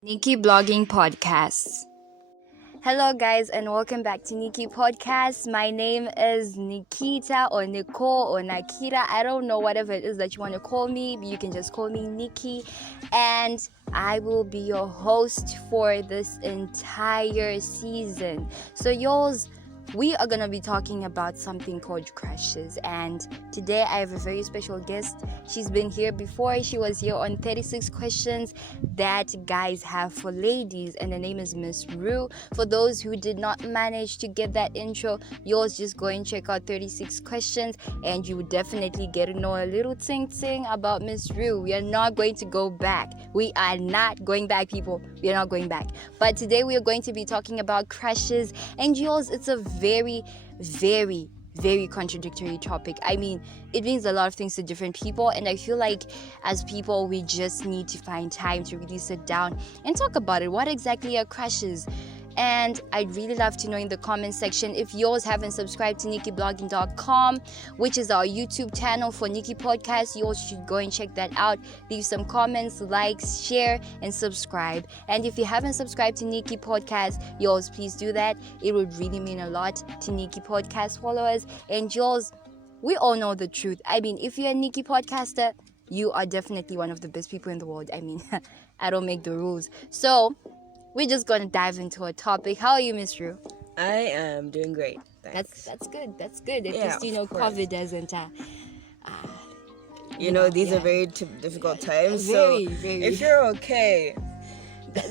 Nikki Blogging Podcasts. Hello, guys, and welcome back to Nikki Podcast. My name is Nikita or Nicole or Nakita. I don't know whatever it is that you want to call me, but you can just call me Nikki. And I will be your host for this entire season. So, yours. We are going to be talking about something called crushes, and today I have a very special guest. She's been here before. She was here on 36 questions that guys have for ladies, and her name is Miss Rue. For those who did not manage to get that intro, yours just go and check out 36 questions and you would definitely get to know a little ting about Miss Rue. We are not going to go back. We are not going back, people. We are not going back. But today we are going to be talking about crushes, and yours, it's a very contradictory topic. I mean, it means a lot of things to different people, and I feel like as people we just need to find time to really sit down and talk about it. What exactly are crushes? And I'd really love to know in the comment section. If yours haven't subscribed to NikkiBlogging.com, which is our YouTube channel for Nikki Podcast, yours should go and check that out. Leave some comments, likes, share, and subscribe. And if you haven't subscribed to Nikki Podcast, yours, please do that. It would really mean a lot to Nikki Podcast followers. And yours, we all know the truth. I mean, if you're a Nikki Podcaster, you are definitely one of the best people in the world. I mean, I don't make the rules. So we're just going to dive into a topic. How are you, Miss Rue? I am doing great. Thanks. That's good. That's good. At Yeah, least, of course. COVID doesn't... these are very difficult times. So very. if you're okay,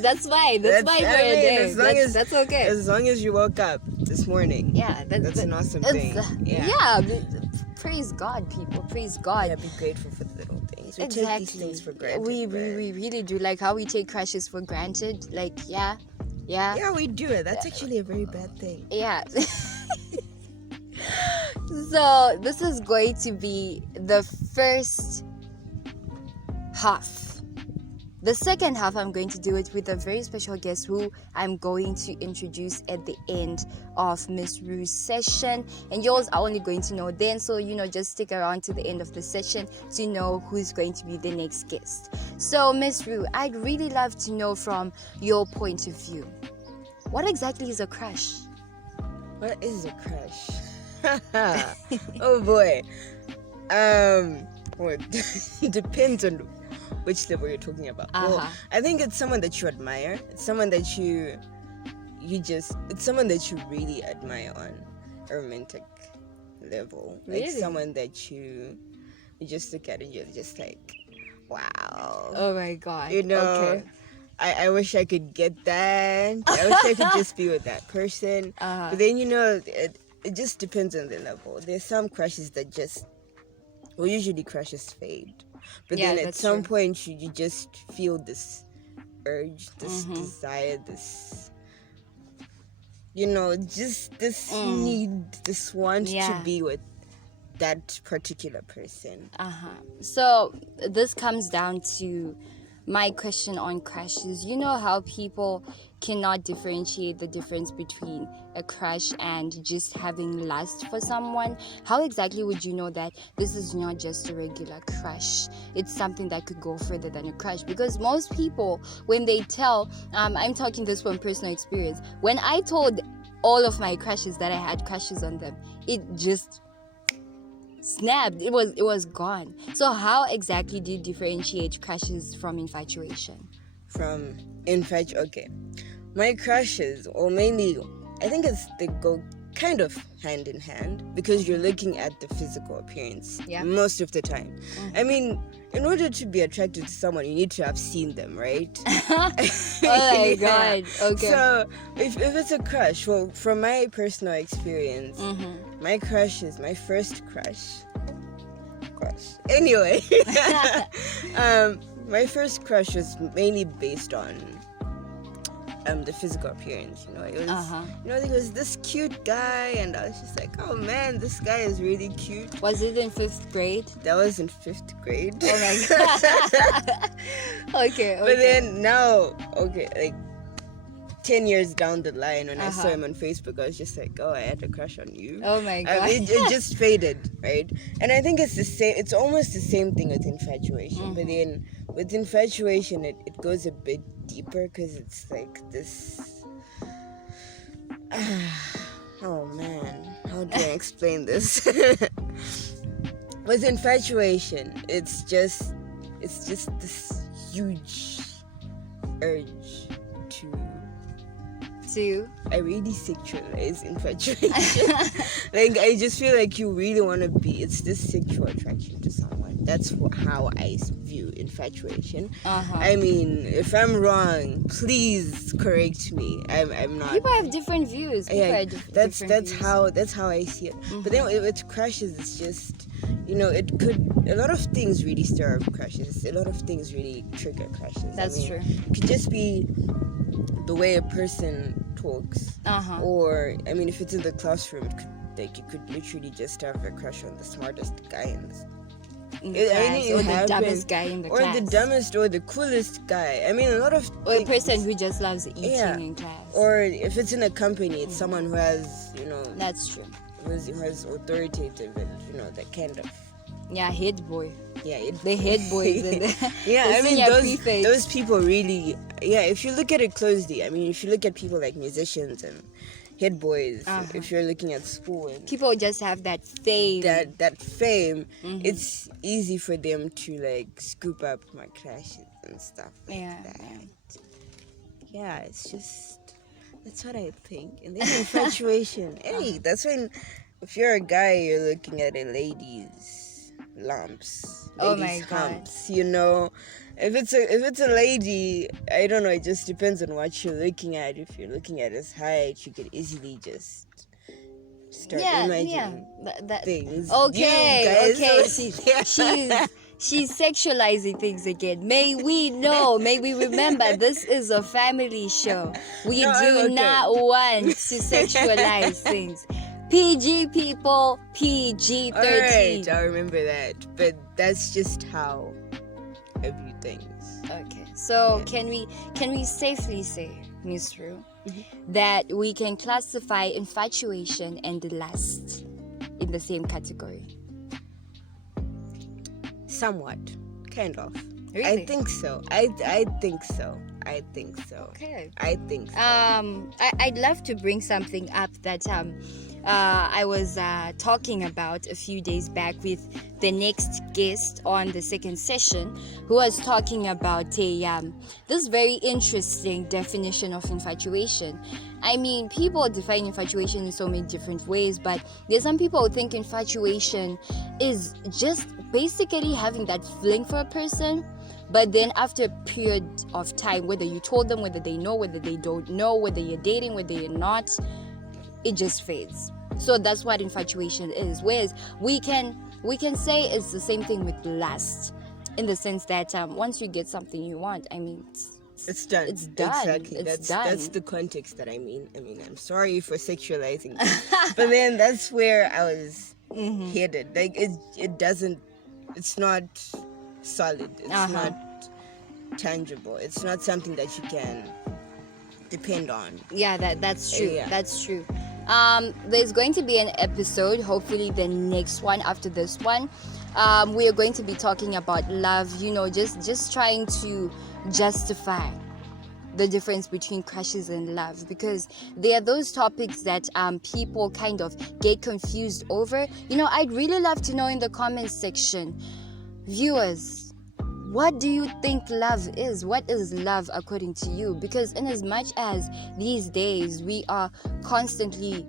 That's fine. That's fine for a day. That's okay. As long as you woke up this morning. Yeah, that's an awesome thing. Praise God, people. Praise God. Yeah, be grateful for the little things. We Exactly. take these things for granted. We really do. Like how we take crushes for granted. Like, yeah. Yeah, we do it. That's actually a very bad thing. Yeah. So this is going to be the first half. The second half, I'm going to do it with a very special guest who I'm going to introduce at the end of Miss Rue's session. And yours are only going to know then. So, just stick around to the end of the session to know who's going to be the next guest. So, Miss Rue, I'd really love to know from your point of view, what exactly is a crush? What is a crush? Oh boy. Well, it depends on which level you're talking about. Well, I think it's someone that you admire. It's someone that it's someone that you really admire on a romantic level. Like Really? someone that you just look at and you're just like, wow. Oh my God. Okay. I wish I could get that. I wish I could just be with that person. But then, it just depends on the level. There's some crushes that usually crushes fade. But then at some point, you just feel this urge, this desire, this, just this need, this want to be with that particular person. So this comes down to my question on crushes. You know how people cannot differentiate the difference between a crush and just having lust for someone? How exactly would you know that this is not just a regular crush? It's something that could go further than a crush. Because most people, when they tell, I'm talking this from personal experience, when I told all of my crushes that I had crushes on them, it just snapped. It was gone. So how exactly do you differentiate crushes from infatuation? Okay. My crushes, or mainly, I think they go kind of hand in hand because you're looking at the physical appearance most of the time. I mean, in order to be attracted to someone, you need to have seen them, right? Oh my God. Okay. So if it's a crush, well, from my personal experience, my first crush. Anyway, my first crush was mainly based on the physical appearance. It was there was this cute guy, and I was just like, oh man, this guy is really cute. Was it in 5th grade? That was in 5th grade. Oh my God. Okay. But then now, like 10 years down the line, when I saw him on Facebook, I was just like, oh, I had a crush on you. Oh my god. It just faded, right? And I think it's the same. It's almost the same thing with infatuation. But then with infatuation, it goes a bit deeper, because it's like this. Oh man, how do I explain this? With infatuation, it's just this huge urge to I really sexualize infatuation. Like, I just feel like you really want to be, it's this sexual attraction to someone. That's how I view infatuation. I mean, if I'm wrong, please correct me. I'm not. People have different views. That's how I see it. But then with crushes, it's just, a lot of things really stir up crushes. A lot of things really trigger crushes. That's true. It could just be the way a person talks, or if it's in the classroom, you could literally just have a crush on the smartest guy in the dumbest guy in the class, or the dumbest or the coolest guy. A lot of or a person who just loves eating in class. Or if it's in a company, it's someone who has that's true, who is authoritative and that kind of head boy. The head boys in the those people really, if you look at it closely, if you look at people like musicians and head boys, if you're looking at school, and people just have that fame, it's easy for them to like scoop up my crashes and stuff like that. It's just, that's what I think. And then infatuation, that's when, if you're a guy, you're looking at a lady's lumps, ladies' humps, if it's a lady, I don't know, it just depends on what you're looking at. If you're looking at his height, you could easily just start imagining things. She's sexualizing things again. May we remember, this is a family show. We do not want to sexualize things. PG people, PG-13. Alright, I remember that. But that's just how I view things. Okay. So can we safely say, Miss Rue, that we can classify infatuation and lust in the same category? Somewhat. Kind of. Really? I think so. I think so. Okay. I think so. I'd love to bring something up that I was talking about a few days back with the next guest on the second session, who was talking about this very interesting definition of infatuation. People define infatuation in so many different ways, but there's some people who think infatuation is just basically having that fling for a person, but then after a period of time, whether you told them, whether they know, whether they don't know, whether you're dating, whether you're not, it just fades. So that's what infatuation is. Whereas we can say it's the same thing with lust, in the sense that once you get something you want, it's done. It's done. Exactly. It's done. That's the context that I mean. I'm sorry for sexualizing things, but then that's where I was headed. Like it doesn't. It's not solid. It's not tangible. It's not something that you can depend on. That's true. That's true. There's going to be an episode, hopefully the next one after this one. We are going to be talking about love, just trying to justify the difference between crushes and love, because there are those topics that people kind of get confused over. I'd really love to know in the comments section, viewers, what do you think love is? What is love according to you? Because in as much as these days we are constantly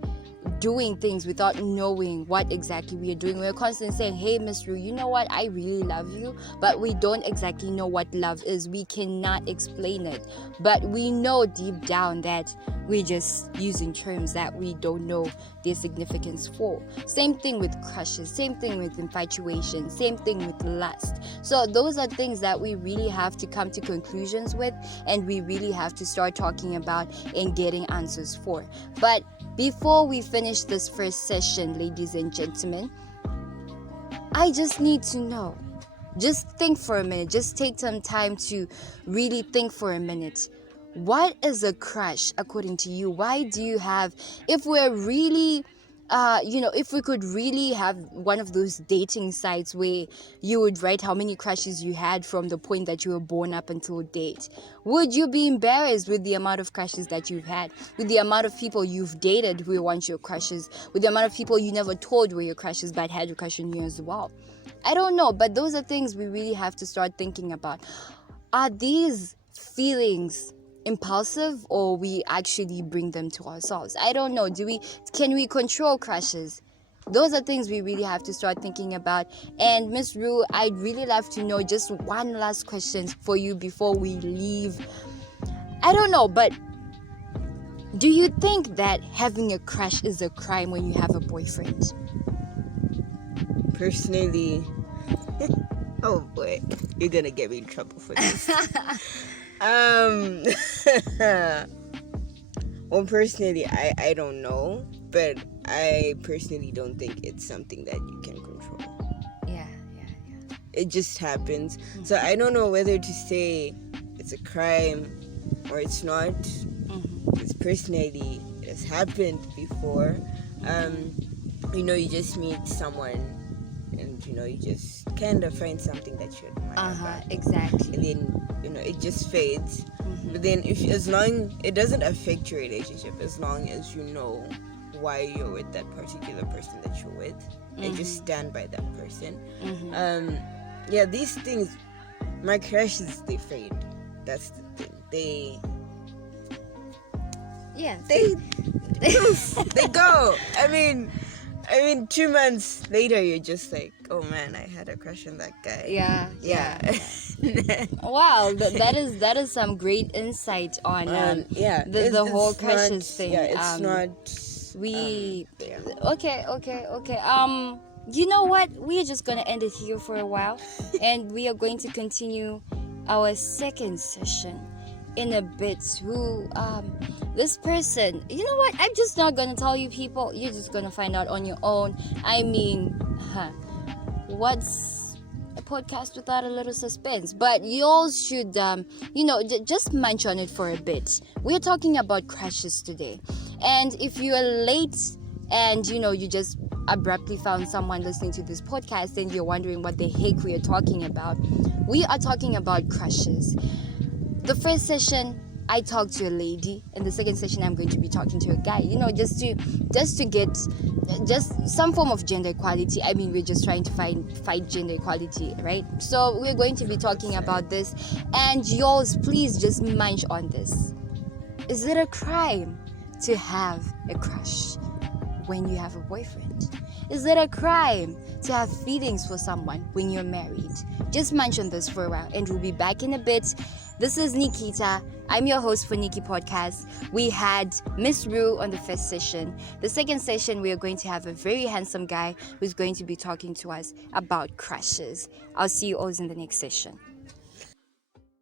doing things without knowing what exactly we are doing, we're constantly saying, hey Miss Rue, you know what, I really love you, but we don't exactly know what love is. We cannot explain it, but we know deep down that we're just using terms that we don't know their significance for. Same thing with crushes, same thing with infatuation, same thing with lust. So those are things that we really have to come to conclusions with, and we really have to start talking about and getting answers for. But before we finish this first session, ladies and gentlemen, I just need to know, just think for a minute, just take some time to really think for a minute. what is a crush according to you? Why do you have, if we're really if we could really have one of those dating sites where you would write how many crushes you had from the point that you were born up until date, would you be embarrassed with the amount of crushes that you've had, with the amount of people you've dated who were once your crushes, with the amount of people you never told were your crushes but had a crush on you as well? I don't know, but those are things we really have to start thinking about. Are these feelings impulsive, or we actually bring them to ourselves? I don't know. Can we control crushes? Those are things we really have to start thinking about. And Miss Rue, I'd really love to know just one last question for you before we leave. I don't know, but do you think that having a crush is a crime when you have a boyfriend? Personally, oh boy, you're gonna get me in trouble for this. Well, personally, I don't know, but I personally don't think it's something that you can control. Yeah. It just happens. So I don't know whether to say it's a crime or it's not. Because personally, it has happened before. You just meet someone and, you just kind of find something that you admire. Exactly. And then, it just fades. But then as long it doesn't affect your relationship, as long as you know why you're with that particular person that you're with, and just stand by that person. These things, my crushes, they fade. That's the thing. They go. I mean 2 months later, you're just like, oh man, I had a crush on that guy. Yeah. Wow, that is some great insight on the whole crushes thing. Yeah, it's not. Okay. You know what? We are just gonna end it here for a while, and we are going to continue our second session in a bit. This person, you know what? I'm just not gonna tell you, people. You're just gonna find out on your own. I mean, what's a podcast without a little suspense? But you all should, just munch on it for a bit. We're talking about crushes today, and if you are late and you just abruptly found someone listening to this podcast and you're wondering what the heck we are talking about, we are talking about crushes. The first session, I talked to a lady, and the second session I'm going to be talking to a guy, just to get just some form of gender equality. I mean, we're just trying to fight gender equality, right? So we're going to be talking about this, and yours, please just munch on this. Is it a crime to have a crush when you have a boyfriend? Is it a crime to have feelings for someone when you're married? Just munch on this for a while, and we'll be back in a bit. This is Nikita. I'm your host for Nikki Podcast. We had Miss Rue on the first session. The second session, we are going to have a very handsome guy who's going to be talking to us about crushes. I'll see you all in the next session.